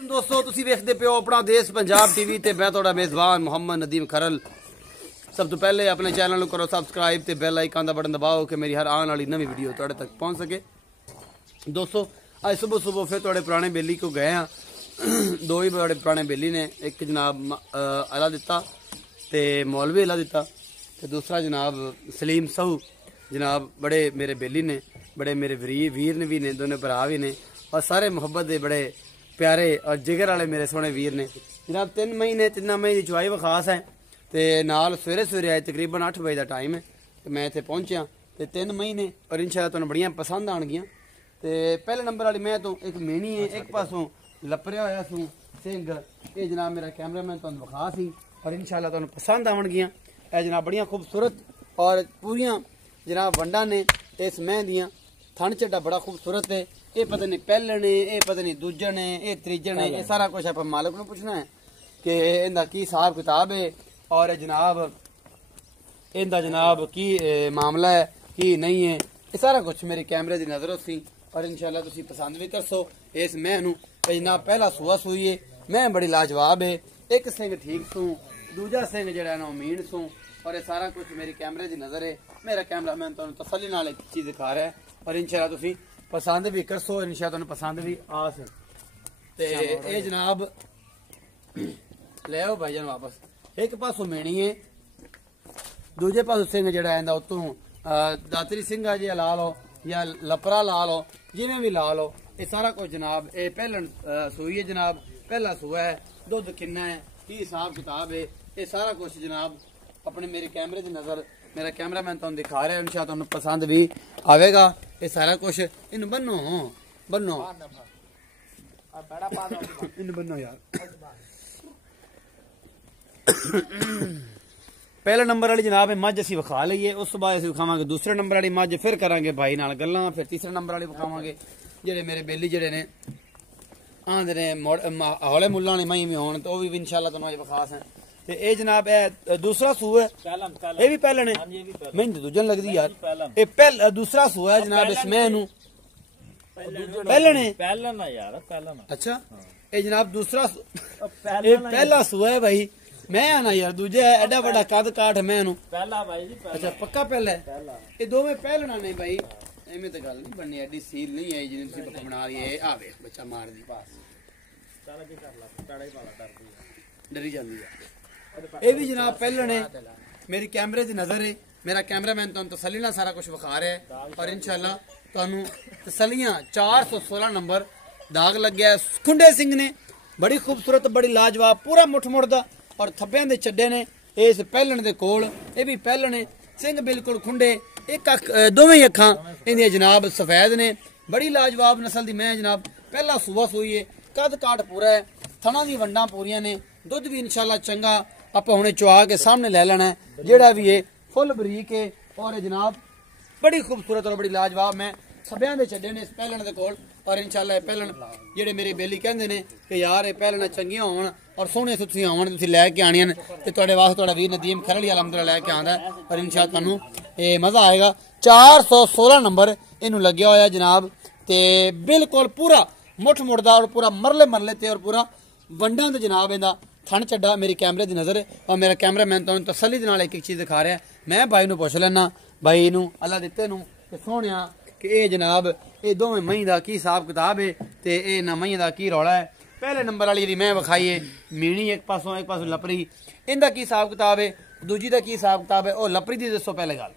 दोस्तों तुसी वेखदे पियो अपना देश पंजाब टीवी ते मैं तुहाडा मेजबान मोहम्मद नदीम खरल। सब तो पहले अपने चैनल करो सबसक्राइब ते बेल आइकन का बटन दबाओ कि मेरी हर आने वाली नवी वीडियो तुहाडे तक पहुंच सके। दोस्तों आज सुबह सुबह फिर तुहाडे पुराने बेली को गए हाँ। दो ही बड़े पुराने बेली ने, एक जनाब अला दिता ते मौलवी अला दिता ते दूसरा जनाब सलीम सहू जनाब बड़े मेरे बेली ने, बड़े मेरे वीर ने भी ने, दोनों भरा भी ने और सारे मुहब्बत के बड़े प्यारे और जिगर वाले मेरे सोहने वीर ने। जनाब 3 महीने की चुवाई वखास है तो नाल सवेरे सवेरे आए, तकरीबन 8 बजे का टाइम है तो मैं इतने पहुंचा तो 3 महीने और इंशाअल्लाह तुहानूं बड़ियां पसंद आउणगियां। तो पहले नंबर वाली मैं तो एक मेहनी है, एक पासों लपरिया होया सूं सिंह, ये जनाब मेरा कैमरामैन तुहानूं विखा सी और इंशाअल्लाह तुहानूं पसंद आउणगियां। ये जनाब बड़ियां खूबसूरत और पूरियां जनाब वंडा ने इस मैं दियां। थन झड्डा बड़ा खूबसूरत है। ये पता नहीं पहलन है, ये पता नहीं दूजन है, ये त्रीजन है, ये सारा कुछ आप मालिक को पूछना है कि इनका की हिसाब किताब है और जनाब इनका जनाब की मामला है कि नहीं है। ये सारा कुछ मेरे कैमरे की नजर सी और इंशाअल्लाह तुसी पसंद भी करसो। इस मैं नूं जनाब पहला सूआ सूई है, मैं बड़ी लाजवाब है। एक सिंह ठीक सूं, दूजा सिंह जड़ा ना मीन सूं और ये सारा कुछ मेरी कैमरे की नजर है। मेरा कैमरामैन तुहानूं तसल्ली नाल एक चीज़ दिखा रहा है और इंशाअल्लाह तुसी पसंद भी करसो, इंशाअल्लाह तुहानूं पसंद भी आस ते ये जनाब ले आओ भाईजान वापस। एक पासों मेणी है, दूजे पासों सिंह जड़ा है उतों दातरी सिंह जी ला लो या लपरा ला लो, जिवें भी ला लो। ये सारा कुछ जनाब ये पहलन सूई है जनाब, पहला सूआ है, दुध किन्ना है, की हिसाब किताब है, ये सारा कुछ जनाब अपने मेरे कैमरे की नजर मेरा कैमरामैन तुहानूं दिखा रहा है। इंशाअल्लाह तुहानूं पसंद भी आवेगा। ये सारा कुछ इन बनो बनो इन बनो यार। पहले नंबर वाली जनाब मझ असीं विखा लईए, उस बाद असीं विखावांगे दूसरे नंबर वाली मझ, फिर करांगे भाई नाल गल्लां, फिर तीसरे नंबर वाली विखावांगे। जेडे मेरे बेली जेडे ने आंदे ने हौले मुल्लां ने मई भी होण तो भी इंशाअल्लाह तुहानूं अज विखास है। ते ए जनाब ए दूसरा सूआ है, ये भी पहलन है, मैनूं तो दूजन लगदी यार। ये पहला दूसरा सूआ है जनाब, इस मैं नूं पहलन है, पहलन है यार, पहलन। अच्छा ये जनाब दूसरा ये पहला सूआ है भाई, मैं आना यार दूजे है, एडा बड़ा कद काठ मैं नूं पहला भाई जी। अच्छा पक्का पहला है, ये दोवें पहलना ने भाई। एवें तो गल नहीं बननी, एडी सील नहीं आई जिन्हें तुसीं बना रही है। आ वेख बच्चा मार दी बस सारा की कर ला टाड़ा ही पाला डरी जांदी है। ये भी जनाब पहलन है, मेरी कैमरे की नजर है। मेरा कैमरामैन तुहानूं तसल्ली नाल सारा कुछ विखा रहा है और इंशाअल्लाह तुहानूं तसल्लियां 416 नंबर दाग लग गया है। खुंडे सिंह ने बड़ी खूबसूरत बड़ी लाजवाब पूरा मुठ मुड़दा और थब्बियां दे चड्डे ने इस पहलन दे कोल। ये भी पहलन है, सिंह बिल्कुल खुंडे, एक अख दोवें अखां इहदियां जनाब सफेद ने, बड़ी लाजवाब नस्ल दी मैं जनाब। पहला सूआ सूई है, कद काट पूरा है, थना दी वंडां पूरियां ने, दुध भी इंशाअल्लाह चंगा आप हुणे चुआ के सामने ले लेना है। जेड़ा भी है फुल बरीक है और जनाब बड़ी खूबसूरत और बड़ी लाजवाब मैं सब्यां दे चड्डे ने इस पहलन दे कोल। और इंशाअल्लाह पहलन जेडे मेरे बेली कहंदे ने कि यार ये पहलन चंगियां होण और सोहणे तुसीं आवन तुसीं लैके आणियां ने ते तुहाडे वास्ते तुहाडा वीर नदीम खरल अलहमदुलिल्लाह लैके आंदा है और इंशाअल्लाह तुहानूं ये मज़ा आएगा। 416 नंबर इनू लग्या होया जनाब ते बिल्कुल पूरा मुठ मुड़दा और पूरा मरले मरले ते और पूरा वंडां ते जनाब इंदा थन चड्डा मेरी कैमरे की नजर है। और मेरा कैमरामैन तुहानूं तसल्ली दे नाल एक चीज़ दिखा रहा है। मैं भाई नूं पुछ लैना, भाई नूं अल्लाह दित्ते नूं कि सोहणिया कि ये जनाब ये दोवें मई का की हिसाब किताब है ते ये ना मई का की रौला है। पहले नंबर वाली जी मैं विखाई है मीणी एक पासों लपरी, इनका की हिसाब किताब है, दूजी का की हिसाब किताब है। और लपरी दी दसो पहले गल।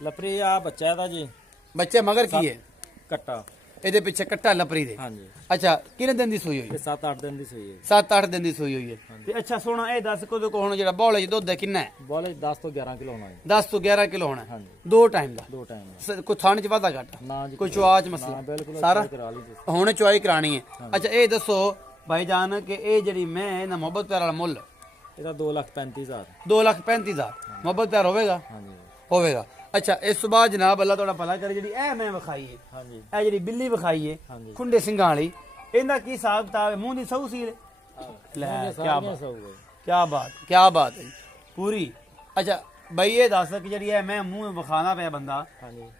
लपरी आ बच्चा है जी, बच्चे मगर की है कट्टा, ਇਹਦੇ ਪਿੱਛੇ ਕੱਟਾ ਲਪਰੀ ਦੇ। ਹਾਂਜੀ ਅੱਛਾ ਕਿੰਨੇ ਦਿਨ ਦੀ ਸੂਈ ਹੋਈ ਹੈ? 7-8 ਦਿਨ ਦੀ ਸੂਈ ਹੈ। 7-8 ਦਿਨ ਦੀ ਸੂਈ ਹੋਈ ਹੈ ਤੇ ਅੱਛਾ ਸੋਹਣਾ ਇਹ ਦੱਸ ਕੋ ਹੁਣ ਜਿਹੜਾ ਬੌਲੇ ਚ ਦੁੱਧ ਕਿੰਨਾ ਹੈ? ਬੌਲੇ 10 ਤੋਂ 11 ਕਿਲੋ ਹੋਣਾ ਹੈ। 10 ਤੋਂ 11 ਕਿਲੋ ਹੋਣਾ। ਹਾਂਜੀ ਦੋ ਟਾਈਮ ਦਾ। ਕੋਈ ਥਾਣ ਚ ਵਾਧਾ ਘਾਟਾ ਨਾ ਜੀ, ਕੋਈ ਚੁਆਚ ਮਸਲਾ ਸਾਰਾ ਹੁਣ ਚੁਆਈ ਕਰਾਣੀ ਹੈ। ਅੱਛਾ ਇਹ ਦੱਸੋ ਭਾਈ ਜਾਨ ਕਿ ਇਹ ਜਿਹੜੀ ਮੈਂ ਇਹਦਾ ਮੁਹੱਬਤ ਪਿਆਰ ਵਾਲਾ ਮੁੱਲ ਇਹਦਾ 2,35,000 2,35,000 ਮੁਹੱਬਤ ਪਿਆਰ ਹੋਵੇਗਾ? ਹਾਂਜੀ ਹੋਵੇਗਾ। अच्छा इस बाद जनाब अल्लाह थोड़ा भला करे जी मैं विखाई है, ए जी बिल्ली विखाई है खुंडे सिंघां वाली, इनका की हिसाब किताब है? मुंह दी सऊ सी क्या बात है पूरी। अच्छा भाई ये दस कि जी मैं मुंह विखाना पे बंदा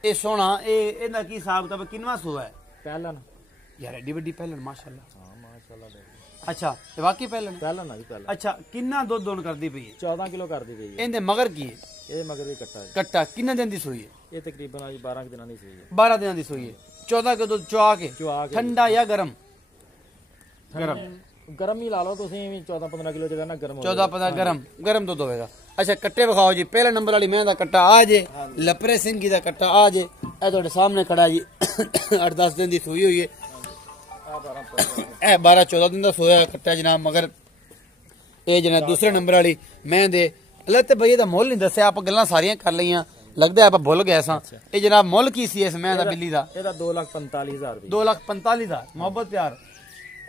ये सोना इनका की हिसाब किताब किनवा सूआ है? पहलन यार, एडी वड्डी पहलन माशाअल्लाह। अच्छा ते बाकी पहले ਪਹਿਲਾਂ ਨਾ ਜੀ ਪਹਿਲਾਂ अच्छा किन्ना दुध दोन करदी पई है 14 ਕਿਲੋ ਕਰਦੀ ਪਈ ਹੈ इनदे मगर की है ਇਹਦੇ ਮਗਰ ਵੀ ਕੱਟਾ ਜੀ कट्टा किन्ने दिन दी सूई है ਇਹ ਤਕਰੀਬਨ ਅੱਜ 12 ਕੁ ਦਿਨਾਂ ਦੀ ਸੂਈ ਹੈ 12 दिन दी सूई है 14 के दूध चुआ के ਚੁਆ ਕੇ ठंडा या गरम गरम ਗਰਮ ਹੀ ਲਾ ਲਓ ਤੁਸੀਂ ਵੀ 14 15 ਕਿਲੋ ਜਿਹੜਾ ਨਾ ਗਰਮ ਹੋ 14 15 गरम गरम दूध होगा अच्छा कट्टे विखाओ जी पहले नंबर वाली मैं दा कट्टा आ जे लपरे सिंह दा कट्टा आ जे ए ਤੁਹਾਡੇ सामने खड़ा जी 8 10 दिन दी सूई हुई है ਆ 12 ए 12 14 दिन दा सोया कट्टा जनाब मगर ਇਹ ਜਨਾ ਦੂਸਰੇ ਨੰਬਰ ਵਾਲੀ ਮੈਂ ਦੇ ਅੱਲਾ ਤੇ ਬਈ ਇਹਦਾ ਮੁੱਲ ਨਹੀਂ ਦੱਸਿਆ ਆਪਾਂ ਗੱਲਾਂ ਸਾਰੀਆਂ ਕਰ ਲਈਆਂ ਲੱਗਦਾ ਆਪਾਂ ਭੁੱਲ ਗਏ ਸਾਂ ਇਹ ਜਨਾਬ ਮੁੱਲ ਕੀ ਸੀ ਇਸ ਮੈਂ ਦਾ ਬਿੱਲੀ ਦਾ ਇਹਦਾ 2,45,000 ਰੁਪਏ 2,45,000 ਮੁਹੱਬਤ ਪਿਆਰ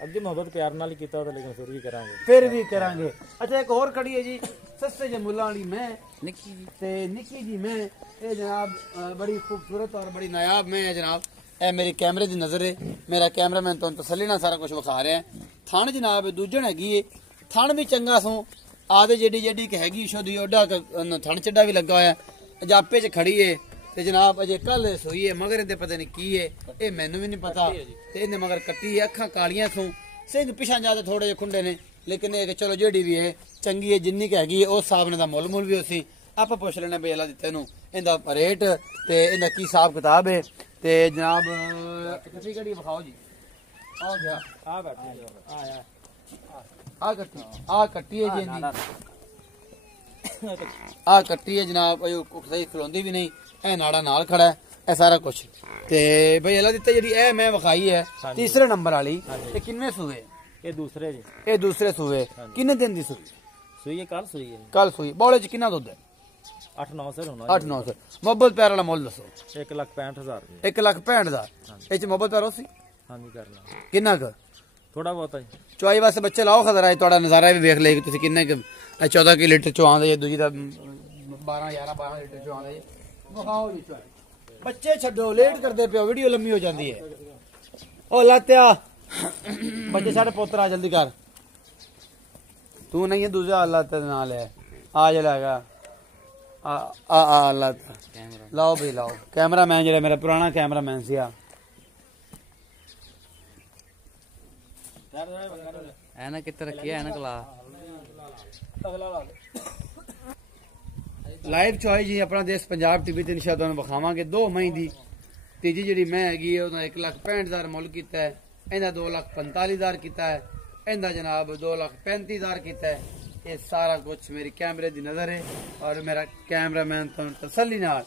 ਅੱਗੇ ਮੁਹੱਬਤ ਪਿਆਰ ਨਾਲ ਹੀ ਕੀਤਾ ਤਾਂ ਲੇਕਿਨ ਫਿਰ ਵੀ ਕਰਾਂਗੇ ਫਿਰ ਵੀ ਕਰਾਂਗੇ ਅੱਛਾ ਇੱਕ ਹੋਰ ਖੜੀ ਹੈ ਜੀ ਸਸਤੇ ਜਿਹੇ ਮੁੱਲਾਂ ਵਾਲੀ ਮੈਂ ਨਿੱਕੀ ਜੀ ਤੇ ਨਿੱਕੀ ਜੀ ਮੈਂ ਇਹ ਜਨਾਬ ਬੜੀ ਖੂਬਸੂਰਤ ਔਰ ਬੜੀ ਨਾਯਾਬ ਮੈਂ ਹੈ ਜਨਾਬ ਇਹ ਮੇਰੇ ਕੈਮਰੇ ਦੀ ਨਜ਼ਰ ਹੈ ਮੇਰਾ ਕੈਮਰਾਮੈਨ ਤੁਹਾਨੂੰ ਤਸੱਲੀ ਨਾਲ ਸਾਰਾ ਕੁਝ ਵਿਖਾ ਰਿਹਾ ਥਣ ਜਨਾਬ ਦੂਜਣ ਹੈਗੀ ਏ ਥਣ ਵੀ ਚੰਗਾ ਸੋ ਆਦੇ ਜਿਹੜੀ ਕਿ ਹੈਗੀ ਸ਼ੋਦੀ ਓਡਾ ਥਣ ਚੱਡਾ ਵੀ ਲੱਗਾ ਹੋਇਆ ਜਾਪੇ 'ਚ ਖੜੀ ਏ ਤੇ ਜਨਾਬ ਅਜੇ ਕੱਲ ਸੋਈ ਏ ਮਗਰ ਇਹਦੇ ਪਤਾ ਨਹੀਂ ਕੀ ਏ ਇਹ ਮੈਨੂੰ ਵੀ ਨਹੀਂ ਪਤਾ ਤੇ ਇਹਨੇ ਮਗਰ ਕੱਟੀ ਅੱਖਾਂ ਕਾਲੀਆਂ ਸੋ ਸਿੰਘ ਪਿਛਾਂ ਜਾਂਦੇ ਥੋੜੇ ਜਿਹੇ ਖੁੰਡੇ ਨੇ ਲੇਕਿਨ ਇਹ ਕਿ ਚਲੋ ਜਿਹੜੀ ਵੀ ਹੈ ਚੰਗੀ ਹੈ ਜਿੰਨੀ ਕਿ ਹੈਗੀ ਉਸ ਹਿਸਾਬ ਨਾਲ ਦਾ ਮੁੱਲ ਵੀ ਉਸੇ ਆਪਾਂ ਪੁੱਛ ਲੈਣਾ ਬਈ ਅੱਲਾ ਦਿੱਤੇ ਨੂੰ ਇਹਦਾ ਰੇਟ ਤੇ ਇਹਦਾ ਕੀ ਹਿਸਾਬ ਕਿਤਾਬ ਹੈ ਤੇ ਜਨਾਬ ਕਿਹੜੀ ਕਿਹੜੀ ਵਿਖਾਓ ਜੀ ਆ ਗਿਆ ਆ ਬੈਠੇ ਆ ਆ ਕੱਟੀ ਹੈ ਜੀ ਇਹਦੀ ਆ ਕੱਟੀ ਹੈ ਜਨਾਬ ਇਹ ਸਹੀ ਖਲੋਂਦੀ ਵੀ ਨਹੀਂ ਇਹ ਨਾੜਾ ਨਾਲ ਖੜਾ ਹੈ ਇਹ ਸਾਰਾ ਕੁਝ ਤੇ ਬਈ ਅੱਲਾ ਦਿੱਤੇ ਜਿਹੜੀ ਇਹ ਮੈਂ ਵਿਖਾਈ ਹੈ ਤੀਸਰੇ ਨੰਬਰ ਵਾਲੀ ਇਹ ਕਿੰਨੇ ਸੂਏ ਇਹ ਦੂਸਰੇ ਜੀ ਇਹ ਦੂਸਰੇ ਸੂਏ ਕਿੰਨੇ ਦਿਨ ਦੀ ਸੂਈ ਸੂਈ ਹੈ ਕੱਲ ਸੂਈ ਹੈ ਕੱਲ ਸੂਈ ਬੋਲੇ ਚ ਕਿੰਨਾ ਦੁੱਧ ਹੈ 8-9 ਸਰ ਹੋਣਾ 8-9 ਸਰ ਮੁਹੱਬਤ ਪਿਆਰ ਵਾਲਾ ਮੁੱਲ ਦੱਸੋ 1,65,000 ਰੁਪਏ 1,65,000 ਇਹ ਚ ਮੁਹੱਬਤ ਪਿਆਰ ਹੋਸੀ ਹਾਂਜੀ ਕਰਨਾ ਕਿੰਨਾ ਕੁ ਥੋੜਾ ਬਹੁਤਾ ਜੀ ਚੁਆਈ ਵਾਸਤੇ ਬੱਚੇ ਲਾਓ ਖਤਰਾ ਹੈ ਤੁਹਾਡਾ ਨਜ਼ਾਰਾ ਵੀ ਵੇਖ ਲਏ ਕਿ ਤੁਸੀਂ ਕਿੰਨੇ 14 ਕਿ ਲੀਟਰ ਚੋਂ ਆਉਂਦੇ ਜੇ ਦੂਜੀ ਦਾ 12 ਲੀਟਰ ਚੋਂ ਆਉਂਦੇ ਜੇ ਵਿਖਾਓ ਜੀ ਚੁਆਈ ਬੱਚੇ ਛੱਡੋ ਲੇਟ ਕਰਦੇ ਪਿਓ ਵੀਡੀਓ ਲੰਮੀ ਹੋ ਜਾਂਦੀ ਹੈ ਉਹ ਲਾਤਿਆ ਬੱਚੇ ਸਾਡੇ ਪੋਤਰਾ ਜਲਦੀ ਕਰ ਤੂੰ ਨਹੀਂ ਹੈ ਦੂਜਾ ਅੱਲਾ ਤੇ ਨਾਲ ਹੈ ਆ ਜਲਾਗਾ ਆ ਅੱਲਾ ਲਾਓ ਵੀ ਲਾਓ ਕੈਮਰਾਮੈਨ ਜਿਹੜਾ ਮੇਰਾ ਪੁਰਾਣਾ ਕੈਮਰਾਮੈਨ ਸੀ ਆ ਐਨਕ ਕਿੱਥੇ ਰੱਖੀ ਹੈ ਐਨਕ ਲਾ ਲਾਈਵ ਚੋਈ ਜੀ ਆਪਣਾ ਦੇਸ਼ ਪੰਜਾਬ ਟੀਵੀ ਤੇ ਇਨਸ਼ਾ ਤੁਹਾਨੂੰ ਵਿਖਾਵਾਂਗੇ 2 ਮਈ ਦੀ ਤੀਜੀ ਜਿਹੜੀ ਮੈਂ ਹੈਗੀ ਉਹਦਾ 1,65,000 ਮੁੱਲ ਕੀਤਾ ਹੈ ਇਹਦਾ 2,45,000 ਕੀਤਾ ਹੈ ਇਹਦਾ ਜਨਾਬ 2,35,000 ਕੀਤਾ ਹੈ ਇਹ ਸਾਰਾ ਕੁਝ ਮੇਰੀ ਕੈਮਰੇ ਦੀ ਨਜ਼ਰ ਹੈ ਔਰ ਮੇਰਾ ਕੈਮਰਾਮੈਨ ਤੁਹਾਨੂੰ ਤਸੱਲੀ ਨਾਲ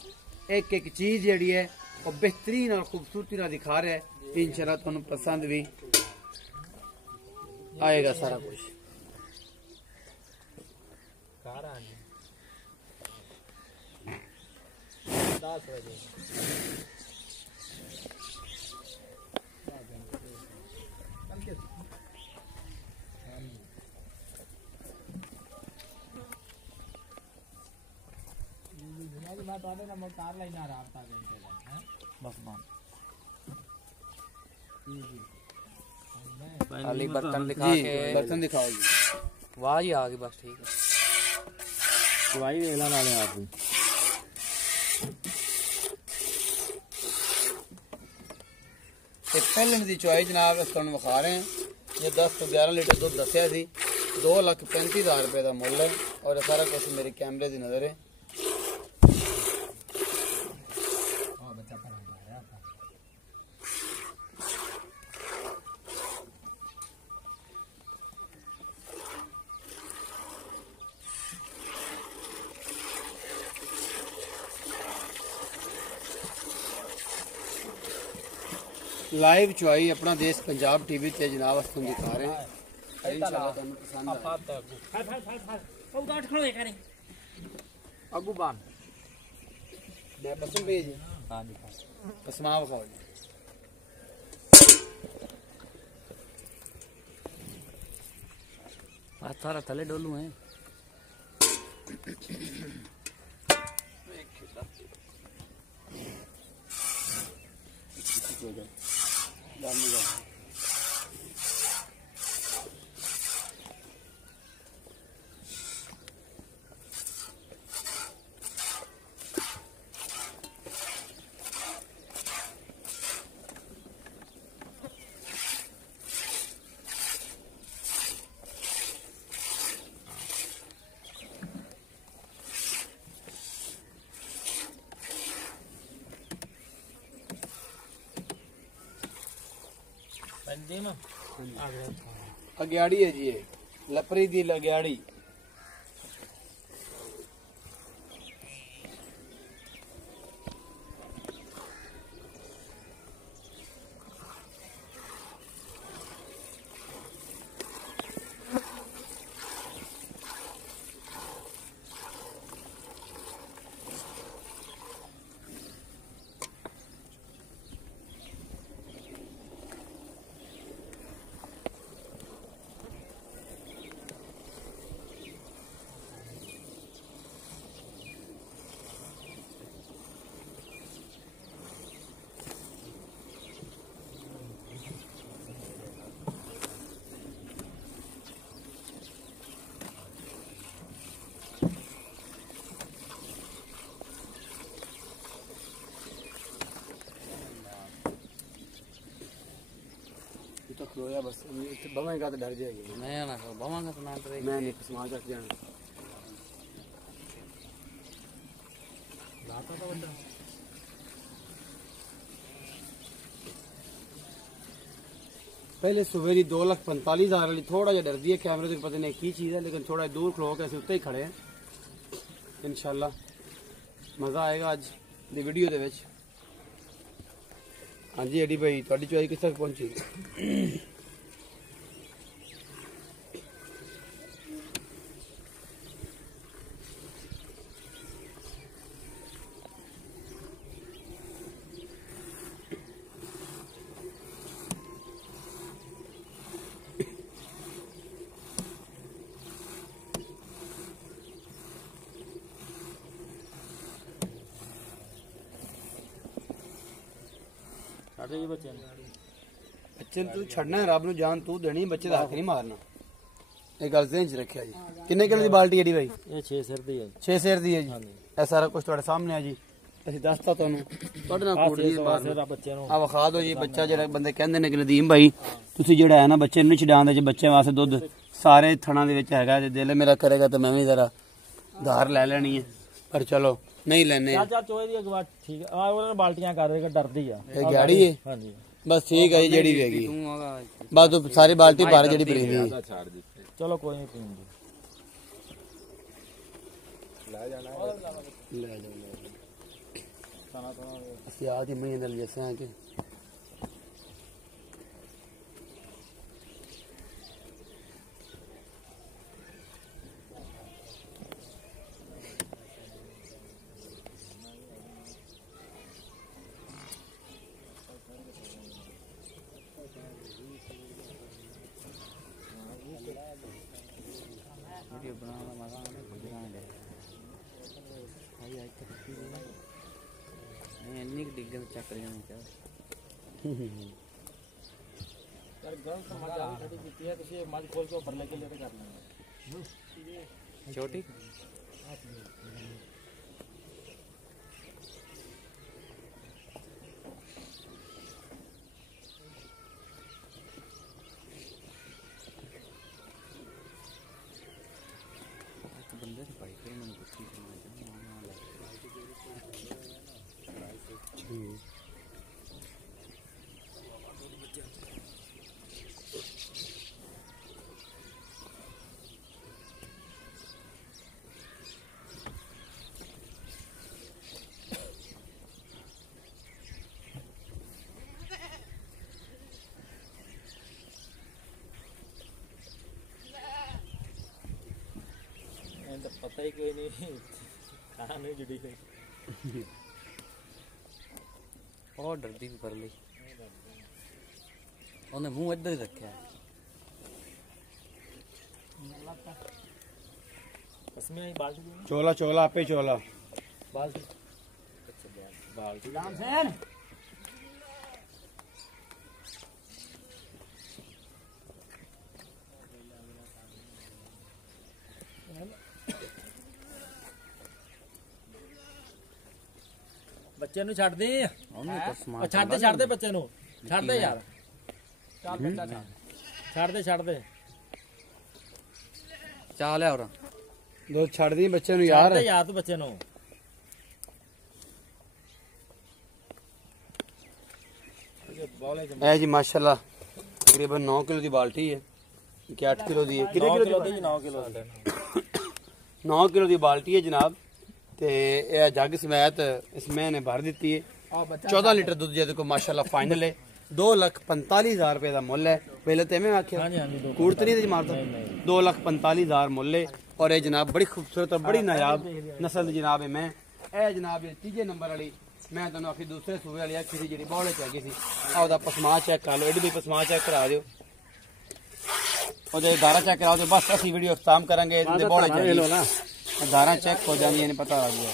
ਇੱਕ ਇੱਕ ਚੀਜ਼ ਜਿਹੜੀ ਹੈ ਉਹ ਬਿਹਤਰੀਨ ਔਰ ਖੂਬਸੂਰਤੀ ਨਾਲ ਦਿਖਾ ਰਿਹਾ ਹੈ ਇਨਸ਼ਾਅੱਲਾ ਤੁਹਾਨੂੰ ਪਸੰਦ ਵੀ आएगा सारा कुछ खाली बर्तन दिखा जी के बर्तन दिखाओ जी आवाज ही आ गई बस ठीक है ਦਵਾਈ ਵੇਖ ਲਾ ਨਾਲੇ ਆਪ ਵੀ ਇਹ ਪਹਿਲਣ ਦੀ ਚੁਆਈ ਜਨਾਬ ਇਸ ਤੁਹਾਨੂੰ ਵਿਖਾ ਰਹੇ ਹਾਂ ਇਹ 10 ਤੋਂ 11 ਲੀਟਰ ਦੁੱਧ ਦੱਸਿਆ ਸੀ 2,35,000 ਰੁਪਏ ਦਾ ਮੁੱਲ ਹੈ ਔਰ ਇਹ ਸਾਰਾ ਕੁਝ ਮੇਰੇ ਕੈਮਰੇ ਦੀ ਨਜ਼ਰ ਹੈ लाइव चुआई अपना देश पंजाब टीवी ते जनाब अस दिखा रहे हैं इंशाल्लाह ਤੁਹਾਨੂੰ पसंद आए ਅਗੂ ਬਾਨ मैं पसंद पे जी ਹਾਂ पसमा खाओ जी थारा थले डोलू है पंजीम अग्याड़ी है जी ये लपरी दी लग्याड़ी तो खलोया बस बवेगा तो डर जाएगी मैं ना बवांगा तो ना डरेगी मैं नहीं समाज रख जाना लाता तो बंदा पहले सवेरी 2,45,000 वाली थोड़ा जा डर दिया कैमरे से पता नहीं की चीज़ है लेकिन थोड़ा दूर खलो के ऐसे उत्ते ही खड़े हैं इंशाल्लाह मज़ा आएगा आज दी वीडियो दे विच हाँ जी एडी भाई थोड़ी चॉइस किस तक पहुंची साढ़े बच्चे बच्चे तू छड़ना है रब नु जान तू देनी बच्चे दा हक नहीं मारना ये गल ज़हन च रखिया जी किन्ने किलो दी बाल्टी एडी भाई ये 6 सिर दी है 6 शेर दी है जी ਇਹ ਸਾਰਾ ਕੁਝ ਤੁਹਾਡੇ ਸਾਹਮਣੇ ਆ ਜੀ ਅਸੀਂ ਦੱਸਤਾ ਤੁਹਾਨੂੰ ਤੁਹਾਡੇ ਨਾਲ ਕੋੜੀ ਸਿਰ ਬੱਚੇ ਨੂੰ ਆ ਵਿਖਾ ਦਿਓ ਜੀ ਬੱਚਾ ਜਿਹੜਾ ਬੰਦੇ ਕਹਿੰਦੇ ਨੇ ਕਿ ਨਦੀਮ ਭਾਈ ਤੁਸੀਂ ਜਿਹੜਾ ਹੈ ਨਾ ਬੱਚੇ ਨੂੰ ਨਹੀਂ ਛਡਾਉਂਦੇ ਜੇ ਬੱਚੇ ਵਾਸਤੇ ਦੁੱਧ ਸਾਰੇ ਥਣਾ ਦੇ ਵਿੱਚ ਹੈਗਾ ਜੇ ਦਿਲ ਮੇਰਾ ਕਰੇਗਾ ਤਾਂ ਮੈਂ ਵੀ ਜ਼ਰਾ ਧਾਰ ਲੈ ਲੈਣੀ ਹੈ ਪਰ ਚਲੋ ਨਹੀਂ ਲੈਣੇ ਚਾਚਾ ਚੋਏ ਦੀ ਅਗਵਾ ਠੀਕ ਆ ਉਹਨਾਂ ਨੇ ਬਾਲਟੀਆਂ ਕਰ ਰਹੇ ਕਿ ਡਰਦੀ ਆ ਇਹ ਗਾੜੀ ਹੈ ਹਾਂਜੀ ਬਸ ਠੀਕ ਹੈ ਜੀ ਜਿਹੜੀ ਵੀ ਹੈਗੀ ਤੂੰ ਆਗਾ ਬਸ ਤੂੰ ਸਾਰੀ ਬਾਲਟੀ ਭਰ ਜਿਹੜੀ ਭਰੀ ਹੋਈ ਚਲੋ ਕੋਈ ਨਹੀਂ ਪੀਂਦੇ ਲੈ ਜਾਓ ਅਸੀਂ ਆਦੀ ਮਹੀਨੇ ਨਾਲ ਜੈਸੇ ਆ ਕੇ वीडियो बनाना मजा आने गुजरान दे भाई आज तक मैं इन्नी डिग्गन चेक कर जाना क्या यार गल समझ आ रही थी है किसी मज खोल के ऊपर लेके लेके कर लेंगे छोटी बंदे से भाई फिर मैंने कुछ नहीं तो पता ही कोई नहीं कहाँ नहीं जुड़ी है और डरदी भी कर ली ਉਹਨੇ ਮੂੰਹ ਇੱਧਰ ਹੀ ਰੱਖਿਆ इसमें आई बाल्टी चोला चोला आपे चोला बाल्टी बाल्टी ਬੱਚੇ ਨੂੰ ਛੱਡ ਦੇ ਉਹਨੇ ਤਾਂ ਸਮਾਨ ਛੱਡ ਦੇ ਬੱਚੇ ਨੂੰ ਛੱਡ ਦੇ ਯਾਰ ਚੱਲ ਬੱਚਾ ਛੱਡ ਦੇ ਚਾਹ ਲਿਆ ਹੋਰ ਦੋ ਛੱਡ ਦੀ ਬੱਚੇ ਨੂੰ ਛੱਡ ਯਾਰ ਦੇ ਯਾਰ ਤੂੰ ਬੱਚੇ ਨੂੰ ਇਹ ਜੀ ਮਾਸ਼ਾਅੱਲਾ तकरीबन 9 किलो की बाल्टी है कि 8 किलो दी है 9 किलो दी 9 किलो 9 किलो की बाल्टी है जनाब ते यह जग समेत इसमें ने भर दी है 14 लीटर दूध जेदे को माशाल्लाह फाइनल है 2,45,000 रुपए का मुल है पहले तो मैं आख्या कूड़त नहीं मारता 2,45,000 मुल है और ये जनाब बड़ी खूबसूरत और बड़ी नायाब नस्ल जनाब है मैं ए जनाब ये तीजे नंबर वाली मैं तुम आखी दूसरे सूबे वाली आखी थी जी बौले च गई थी आ पसमा चेक कर लो एडी भी पसमा चेक करा दो दारा चेक कराओ तो बस असं वीडियो इख्ताम करेंगे बौले दारा चेक हो जानी पता लग गया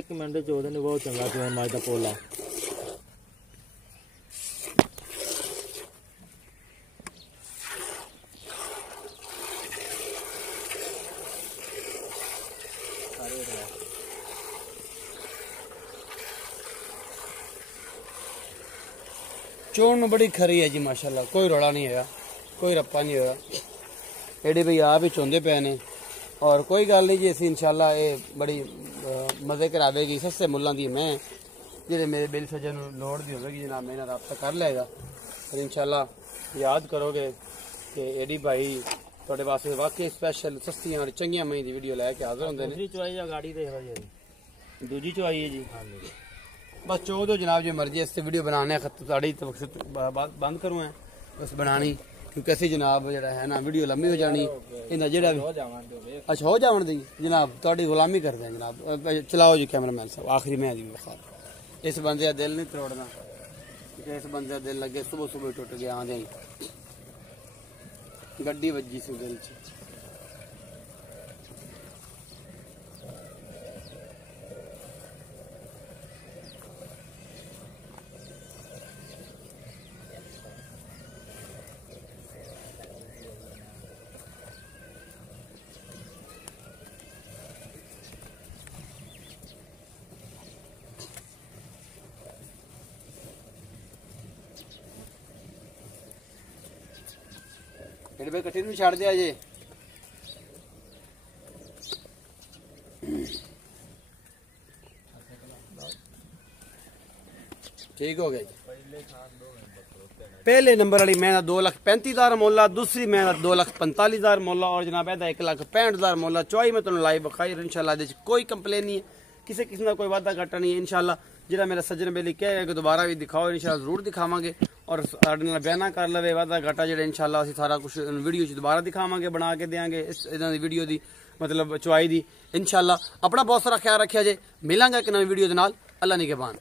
1 मिनट चोद ने बहुत चंगा सी मज का पोला चोन बड़ी खरी है जी माशाल्लाह कोई रोड़ा नहीं है कोई रप्पा नहीं होया एडे भाई आप ही चौंदे पे ने और कोई गल नहीं जी असी इंशाल्लाह ये बड़ी मजे करावेगी सस्ते मुल्लां दी मैं जेडे मेरे बिल सजन लोड़ दी होगी जनाब मेरा रब्ता कर लेगा और इंशाल्लाह याद करोगे कि एडी भाई थोड़े वास्ते वाकई स्पेशल सस्तियां और चंगियां मई दी वीडियो लेके हाजिर होंदे ने दूसरी चुआई या गाड़ी दे हो जी दूजी चुआई है जी बस चो दो जनाब जो मर्जी इससे वीडियो बनाने साड़ी बंद करूँ है बस बनानी क्योंकि ऐसी जनाब जरा है ना वीडियो लंबी हो जानी इन्हें जेड़ा भी अच्छा हो जावन दी जनाब थोड़ी गुलामी कर दें जनाब चलाओ जी कैमरा मैन साहब आखिरी मैं दी बखार इस बंदे का दिल नहीं तोड़ना इस बंदे का दिल लगे सुबह सुबह टुट गया आंदे गड्डी वजी सी दिल च भाई कट्टी भी छड़ दिया जे ठीक हो गया जी पहले नंबर वाली मैं 2,35,000 मोला दूसरी मैं 2,45,000 मोला और जनाब 1,65,000 मोला चौई में तुम लाइव बखाई इंशाल्लाह कोई कंप्लेन नहीं है किसी किस्म का कोई वादा घाटा नहीं है इंशाल्लाह जिहड़ा मेरा सज्जन बेली कहेगा कि दोबारा भी दिखाओ इंशाल्लाह जरूर दिखावांगे और साडे नाल बयाना कर लवे वादा घाटा जिहड़ा इंशाल्लाह असीं सारा कुछ वीडियो च दोबारा दिखावांगे बना के देंगे इस इदां दी वीडियो दी मतलब चुआई दी इंशाल्लाह अपना बहुत सारा ख्याल रखिया जे मिलांगे एक नवी वीडियो दे नाल अल्लाह निगहबान।